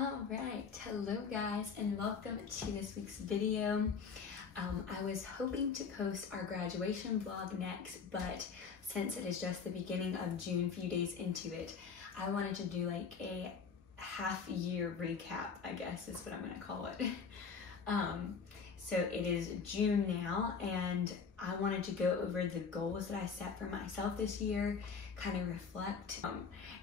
Alright, hello guys and welcome to this week's video. I was hoping to post our graduation vlog next, but since it is just the beginning of June, a few days into it, I wanted to do like a half-year recap, I guess is what I'm going to call it. So it is June now, and I wanted to go over the goals that I set for myself this year, kind of reflect,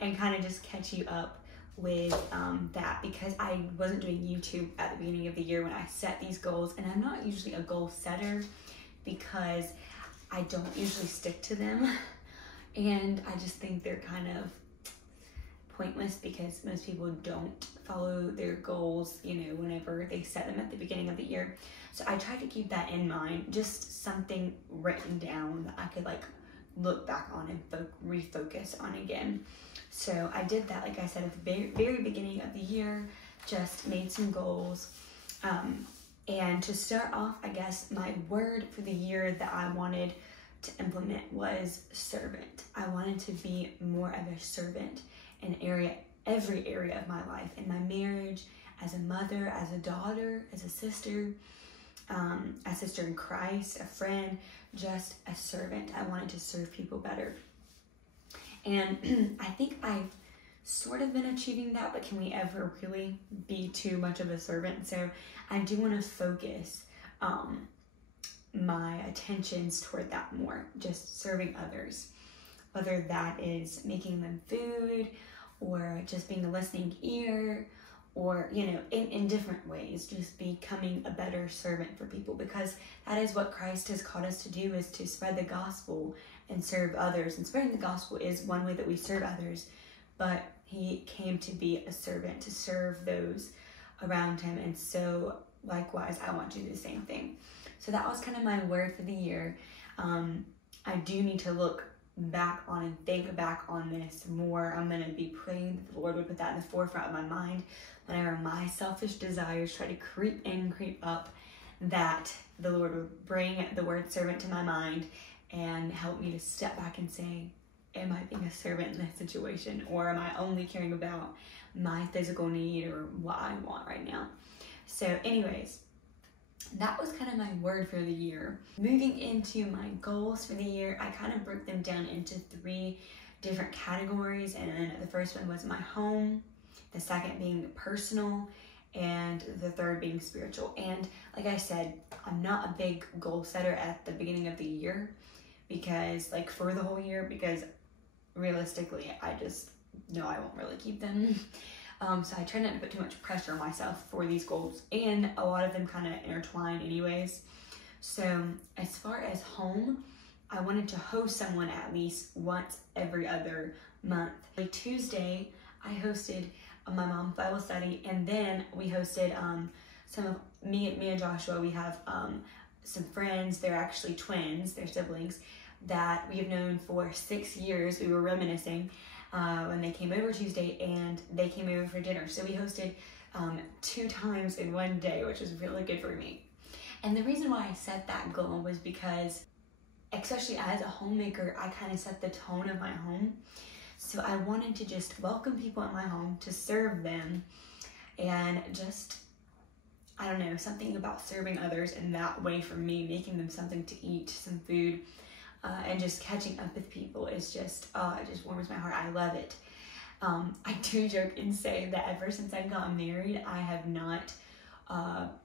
and kind of just catch you up with that, because I wasn't doing YouTube at the beginning of the year when I set these goals, and I'm not usually a goal setter because I don't usually stick to them, and I just think they're kind of pointless because most people don't follow their goals, you know, whenever they set them at the beginning of the year. So I try to keep that in mind, just something written down that I could like look back on and refocus on again. So I did that, like I said, at the very beginning of the year, just made some goals. And to start off, I guess my word for the year that I wanted to implement was servant. I wanted to be more of a servant in every area of my life, in my marriage, as a mother, as a daughter, as a sister in Christ, a friend, just a servant. I wanted to serve people better. And I think I've sort of been achieving that, but can we ever really be too much of a servant? So I do want to focus my attentions toward that more, just serving others, whether that is making them food or just being a listening ear, or, you know, in different ways, just becoming a better servant for people, because that is what Christ has called us to do, is to spread the gospel and serve others. And spreading the gospel is one way that we serve others, but he came to be a servant, to serve those around him. And so likewise, I want to do the same thing. So that was kind of my word for the year. I do need to look back on and think back on this more. I'm going to be praying that the Lord would put that in the forefront of my mind whenever my selfish desires try to creep in, creep up, that the Lord would bring the word servant to my mind and help me to step back and say, am I being a servant in this situation, or am I only caring about my physical need or what I want right now? So anyways, that was kind of my word for the year. Moving into my goals for the year, I kind of broke them down into 3 different categories, and the first one was my home, the second being personal, and the third being spiritual. And like I said, I'm not a big goal setter at the beginning of the year, because like for the whole year, because realistically I just know I won't really keep them. So I try not to put too much pressure on myself for these goals, and a lot of them kind of intertwine anyways. So as far as home, I wanted to host someone at least once every other month. Like Tuesday, I hosted my mom's Bible study, and then we hosted some of me and Joshua. We have some friends. They're actually twins, they're siblings, that we have known for 6 years. We were reminiscing when they came over Tuesday, and they came over for dinner. So we hosted 2 times in one day, which was really good for me. And the reason why I set that goal was because, especially as a homemaker, I kind of set the tone of my home. So I wanted to just welcome people in my home, to serve them, and just, I don't know, something about serving others in that way for me, making them something to eat, some food, and just catching up with people is just, it just warms my heart. I love it. I do joke and say that ever since I got married, I have not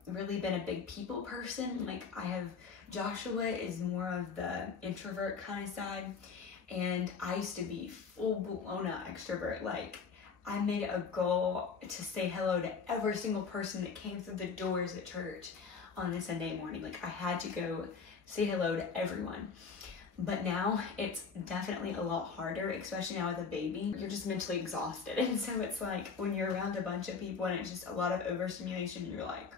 really been a big people person. Like Joshua is more of the introvert kind of side, and I used to be full-blown extrovert. Like, I made it a goal to say hello to every single person that came through the doors at church on a Sunday morning. Like, I had to go say hello to everyone. But now it's definitely a lot harder, especially now with a baby. You're just mentally exhausted. And so it's like when you're around a bunch of people and it's just a lot of overstimulation, you're like,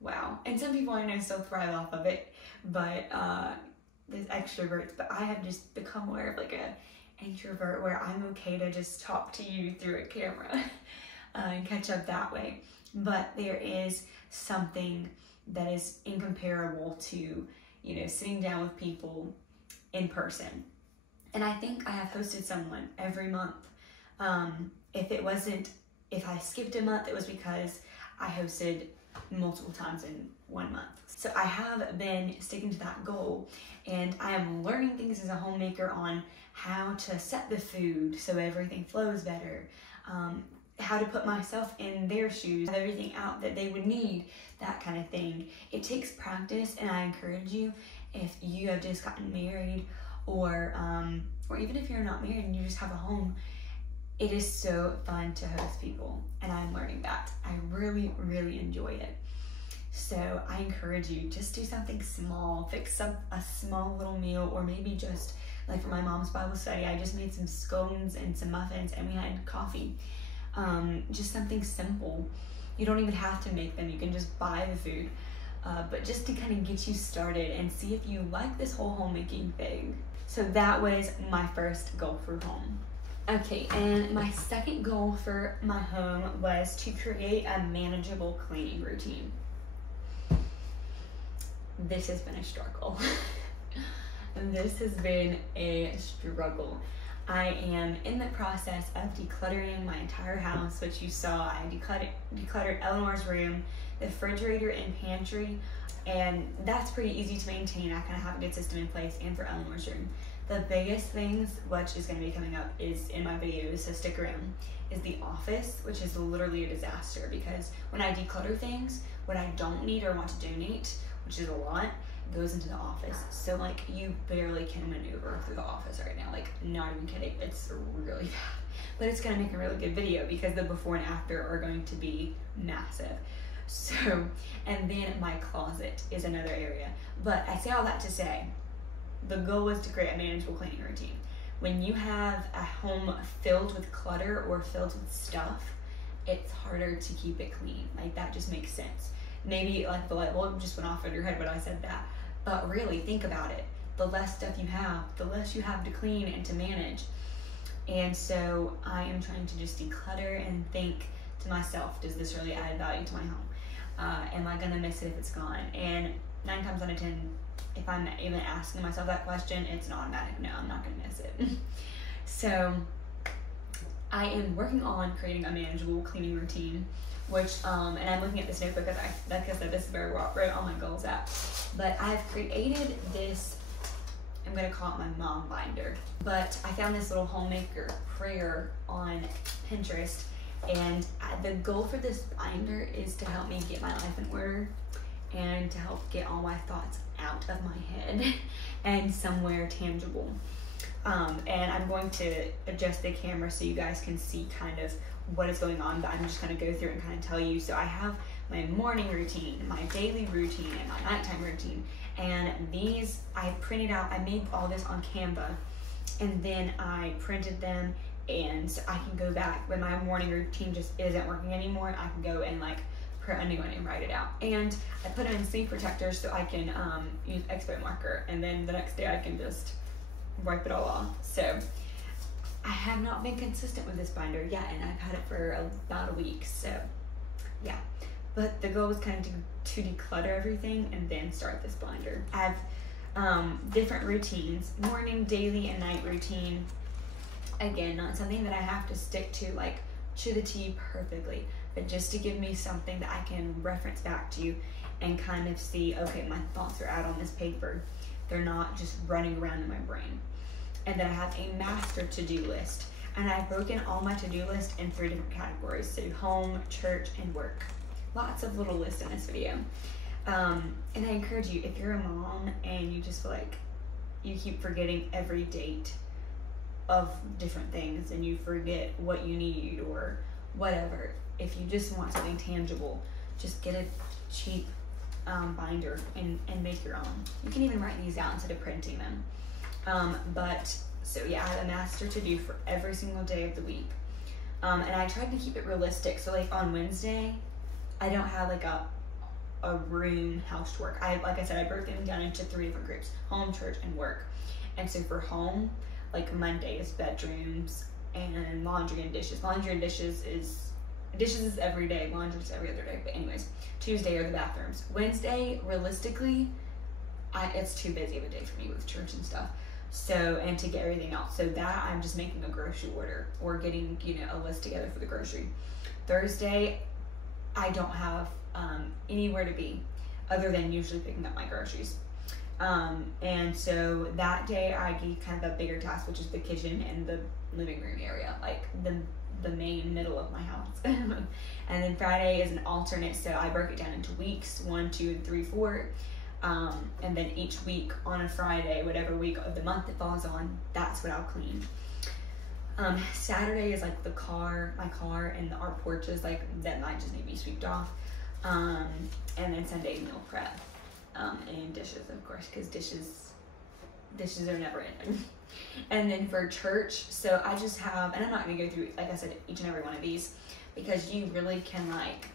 wow. And some people I know still thrive off of it, but there's extroverts. But I have just become more of like a introvert, where I'm okay to just talk to you through a camera and catch up that way. But there is something that is incomparable to, you know, sitting down with people in person. And I think I have hosted someone every month. If If I skipped a month, it was because I hosted multiple times in 1 month. So I have been sticking to that goal, and I am learning things as a homemaker on how to set the food so everything flows better, how to put myself in their shoes, have everything out that they would need, that kind of thing. It takes practice, and I encourage you, if you have just gotten married, or even if you're not married and you just have a home, it is so fun to host people, and I'm learning that. I really, really enjoy it. So I encourage you, just do something small, fix a small little meal, or maybe just like for my mom's Bible study, I just made some scones and some muffins, and we had coffee. Just something simple. You don't even have to make them, you can just buy the food. But just to kind of get you started and see if you like this whole homemaking thing. So that was my first goal for home. Okay, and my second goal for my home was to create a manageable cleaning routine. This has been a struggle. This has been a struggle. I am in the process of decluttering my entire house, which you saw. I decluttered Eleanor's room, the refrigerator and pantry, and that's pretty easy to maintain. I kind of have a good system in place, and for Eleanor's room. The biggest things, which is going to be coming up, is in my videos, so stick around, is the office, which is literally a disaster, because when I declutter things, what I don't need or want to donate, which is a lot, goes into the office. So like, you barely can maneuver through the office right now, like not even kidding, it's really bad. But it's going to make a really good video because the before and after are going to be massive. So, and then my closet is another area. But I say all that to say, the goal is to create a manageable cleaning routine. When you have a home filled with clutter or filled with stuff, it's harder to keep it clean. Like, that just makes sense. Maybe like the light bulb just went off in your head when I said that, but really think about it. The less stuff you have, the less you have to clean and to manage. And so I am trying to just declutter and think to myself, does this really add value to my home? Am I gonna miss it if it's gone? And 9 times out of 10, if I'm even asking myself that question, it's an automatic no, I'm not gonna miss it. So I am working on creating a manageable cleaning routine, which, and I'm looking at this notebook because like I said, this is where I wrote all my goals at. But I've created this, I'm gonna call it my mom binder. But I found this little homemaker prayer on Pinterest, and the goal for this binder is to help me get my life in order and to help get all my thoughts out of my head and somewhere tangible. And I'm going to adjust the camera so you guys can see kind of what is going on, but I'm just gonna go through and kind of tell you. So I have my morning routine, my daily routine, and my nighttime routine. And these I printed out, I made all this on Canva, and then I printed them, and so I can go back when my morning routine just isn't working anymore. I can go and like print a new one and write it out. And I put them in sleeve protectors so I can use Expo marker, and then the next day I can just wipe it all off. So I have not been consistent with this binder yet, and I've had it for about a week, so yeah. But the goal is kind of to declutter everything and then start this binder. I have different routines, morning, daily, and night routine. Again, not something that I have to stick to like to the T perfectly, but just to give me something that I can reference back to and kind of see, okay, my thoughts are out on this paper. They're not just running around in my brain. And then I have a master to-do list. And I've broken all my to-do list in 3 different categories. So home, church, and work. Lots of little lists in this video. And I encourage you, if you're a mom and you just feel like you keep forgetting every date of different things and you forget what you need or whatever, if you just want something tangible, just get a cheap binder and make your own. You can even write these out instead of printing them. But so yeah, I have a master to do for every single day of the week. And I tried to keep it realistic. So like on Wednesday, I don't have like a room housework. Like I said, I broke them down into 3 different groups: home, church, and work. And so for home, like Monday is bedrooms and laundry and dishes. Laundry and dishes is every day, laundry is every other day. But anyways, Tuesday are the bathrooms. Wednesday, realistically, it's too busy of a day for me with church and stuff. So, and to get everything else. So that I'm just making a grocery order or getting, a list together for the grocery. Thursday, I don't have anywhere to be other than usually picking up my groceries. And so that day I get kind of a bigger task, which is the kitchen and the living room area, like the main middle of my house. And then Friday is an alternate, so I broke it down into weeks, 1, 2, and 3, 4. And then each week on a Friday, whatever week of the month it falls on, that's what I'll clean. Saturday is like my car and our porches, like that might just need to be swept off. And then Sunday meal prep, and dishes, of course, because dishes are never ending. And then for church, so I just have, and I'm not gonna go through, like I said, each and every one of these, because you really can like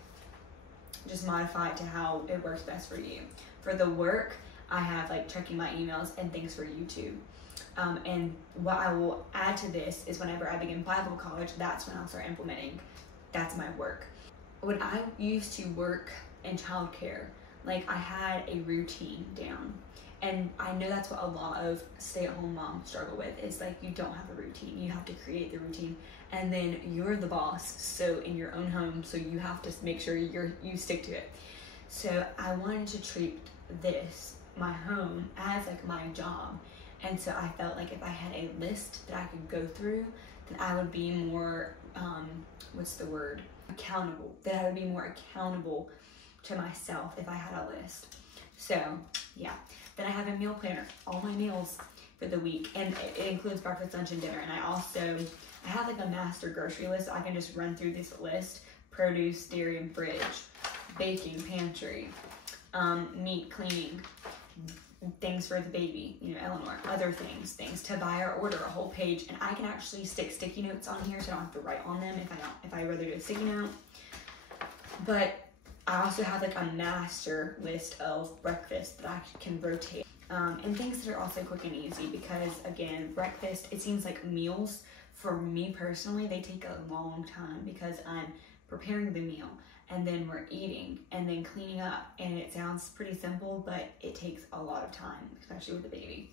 just modify it to how it works best for you. For the work, I have like checking my emails and things for YouTube. And what I will add to this is whenever I begin Bible college, that's when I'll start implementing. That's my work. When I used to work in childcare, like I had a routine down. And I know that's what a lot of stay-at-home moms struggle with. It's like you don't have a routine. You have to create the routine. And then you're the boss, so in your own home, so you have to make sure you stick to it. So I wanted to treat this, my home, as like my job. And so I felt like if I had a list that I could go through, then I would be more, accountable. That I would be more accountable to myself if I had a list. So yeah, then I have a meal planner, all my meals for the week, and it includes breakfast, lunch, and dinner. And I have like a master grocery list. I can just run through this list: produce, dairy, and fridge, baking, pantry, meat cleaning, things for the baby, Eleanor, other things to buy or order, a whole page. And I can actually stick sticky notes on here, so I don't have to write on them if I rather do a sticky note. But I also have like a master list of breakfast that I can rotate, and things that are also quick and easy, because again, breakfast, it seems like meals for me personally, they take a long time because I'm preparing the meal and then we're eating and then cleaning up, and it sounds pretty simple, but it takes a lot of time, especially with the baby.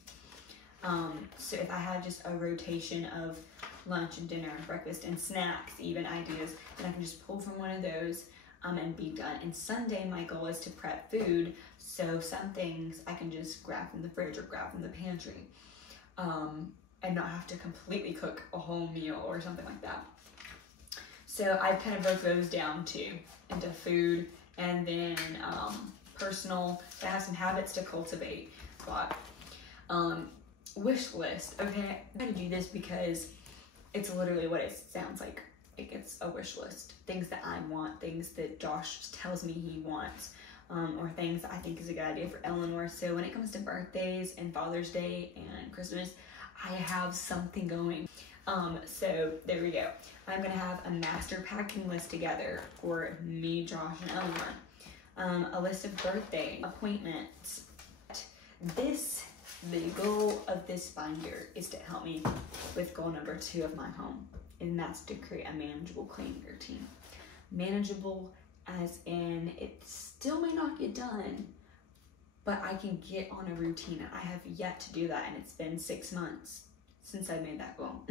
So if I have just a rotation of lunch and dinner and breakfast and snacks, even ideas, then I can just pull from one of those and be done. And Sunday, my goal is to prep food, so some things I can just grab from the fridge or grab from the pantry, and not have to completely cook a whole meal or something like that. So I kind of broke those down too, into food, and then personal. I have some habits to cultivate. But wish list. Okay, I'm gonna do this because it's literally what it sounds like. It's a wish list. Things that I want, things that Josh tells me he wants, or things that I think is a good idea for Eleanor. So when it comes to birthdays and Father's Day and Christmas, I have something going. So there we go. I'm gonna have a master packing list together for me, Josh, and Eleanor. A list of birthday appointments. The goal of this binder is to help me with goal number 2 of my home, and that's to create a manageable cleaning routine. Manageable as in it still may not get done, but I can get on a routine, and I have yet to do that, and it's been 6 months since I made that goal.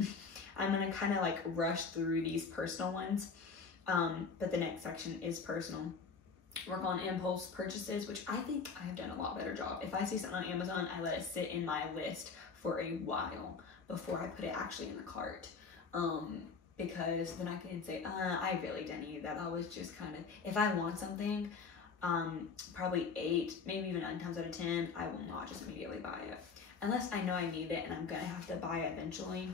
I'm gonna kind of like rush through these personal ones, but the next section is personal. Work on impulse purchases, which I think I have done a lot better job. If I see something on Amazon, I let it sit in my list for a while before I put it actually in the cart, because then I can say, I really didn't need that. I was just kind of, if I want something, probably 8, maybe even 9 times out of 10, I will not just immediately buy it. Unless I know I need it and I'm gonna have to buy it eventually.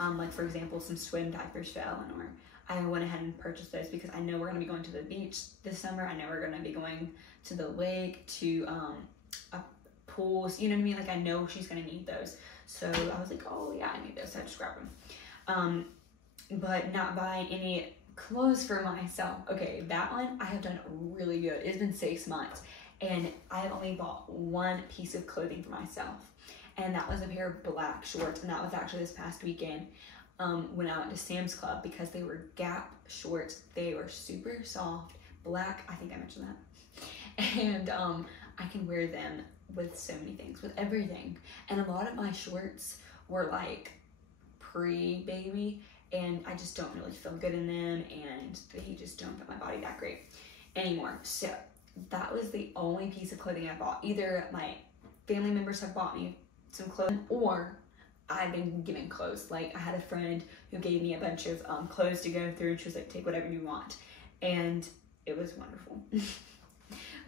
Like for example, some swim diapers for Eleanor. I went ahead and purchased those because I know we're gonna be going to the beach this summer. I know we're gonna be going to the lake, to a pool, so you know what I mean? Like I know she's gonna need those. So I was like, oh yeah, I need those, so I just grabbed them. But not buying any clothes for myself. Okay, that one I have done really good. It's been 6 months and I only bought 1 piece of clothing for myself. And that was a pair of black shorts, and that was actually this past weekend when I went to Sam's Club, because they were Gap shorts. They were super soft, black, I think I mentioned that. And I can wear them with so many things, with everything. And a lot of my shorts were like pre-baby, and I just don't really feel good in them, and they just don't fit my body that great anymore. So that was the only piece of clothing I bought. Either my family members have bought me some clothes, or I've been given clothes. Like I had a friend who gave me a bunch of clothes to go through, and she was like, take whatever you want. And it was wonderful.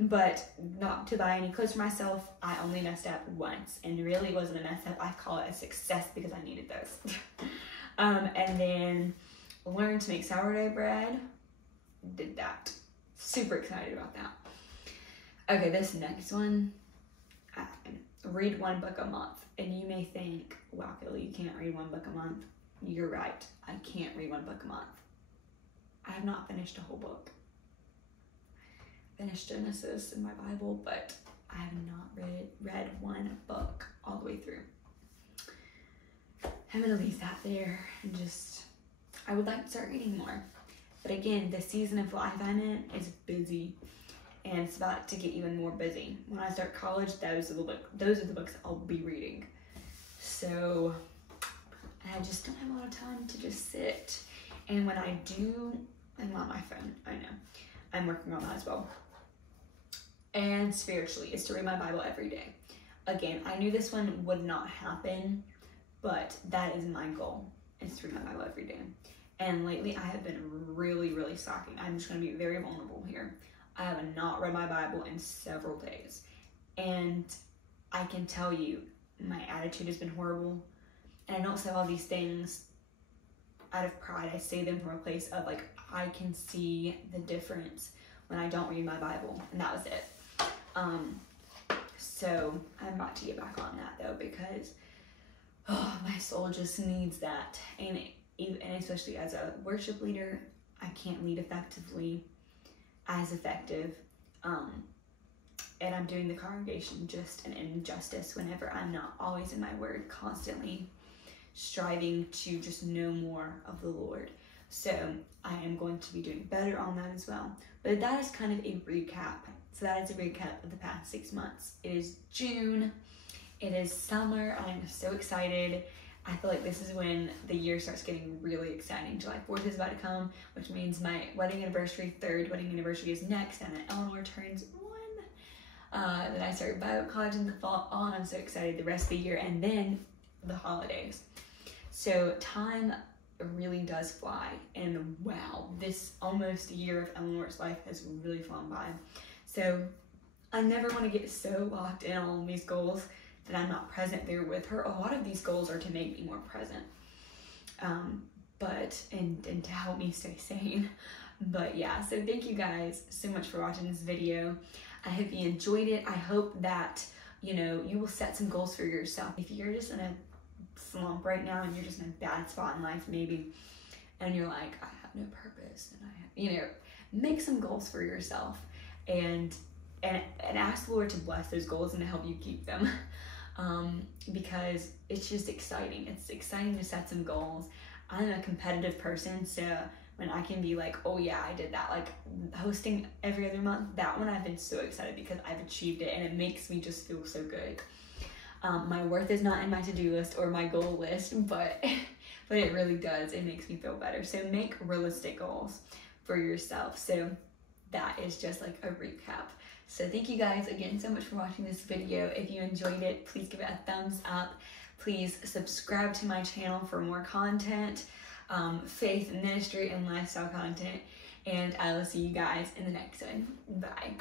But not to buy any clothes for myself. I only messed up once, and really it wasn't a mess up. I call it a success because I needed those. And then learned to make sourdough bread. Did that. Super excited about that. Okay, this next one. Read 1 book a month. And you may think, wow, Kelly, you can't read 1 book a month. You're right. I can't read 1 book a month. I have not finished a whole book. Finished Genesis in my Bible, but I have not read 1 book all the way through. I'm gonna leave that there and just, I would like to start reading more. But again, the season of life I'm in is busy, and it's about to get even more busy. When I start college, those are the books I'll be reading. So I just don't have a lot of time to just sit. And when I do, I'm on my phone. I know. I'm working on that as well. And spiritually is to read my Bible every day. Again, I knew this one would not happen, but that is my goal, is to read my Bible every day. And lately I have been really, really slacking. I'm just going to be very vulnerable here. I have not read my Bible in several days. And I can tell you, my attitude has been horrible. And I don't say all these things out of pride. I say them from a place of like, I can see the difference when I don't read my Bible. And that was it. So I'm about to get back on that though, because my soul just needs that. And especially as a worship leader, I can't lead effectively, as effective. And I'm doing the congregation just an injustice whenever I'm not always in my word, constantly striving to just know more of the Lord. So I am going to be doing better on that as well. But that is kind of a recap. So that is a recap of the past 6 months. It is June. It is summer. I'm so excited. I feel like this is when the year starts getting really exciting. July 4th is about to come, which means my wedding anniversary, 3rd wedding anniversary is next, and then Eleanor turns 1. Then I start Bible college in the fall. Oh, I'm so excited. The rest of the year, and then the holidays. So time really does fly, and wow, this almost year of Eleanor's life has really flown by. So I never want to get so locked in on these goals that I'm not present there with her. A lot of these goals are to make me more present, and to help me stay sane. But yeah, so thank you guys so much for watching this video. I hope you enjoyed it. I hope that, you will set some goals for yourself. If you're just in a slump right now and you're just in a bad spot in life maybe, and you're like, I have no purpose, and I have, make some goals for yourself, and ask the Lord to bless those goals and to help you keep them. Because it's just exciting. It's exciting to set some goals. I'm a competitive person, so when I can be like, oh yeah, I did that, like hosting every other month, that one I've been so excited because I've achieved it, and it makes me just feel so good. My worth is not in my to-do list or my goal list, but it really does. It makes me feel better. So make realistic goals for yourself. So that is just like a recap. So thank you guys again so much for watching this video. If you enjoyed it, please give it a thumbs up. Please subscribe to my channel for more content, faith, ministry, and lifestyle content. And I will see you guys in the next one. Bye.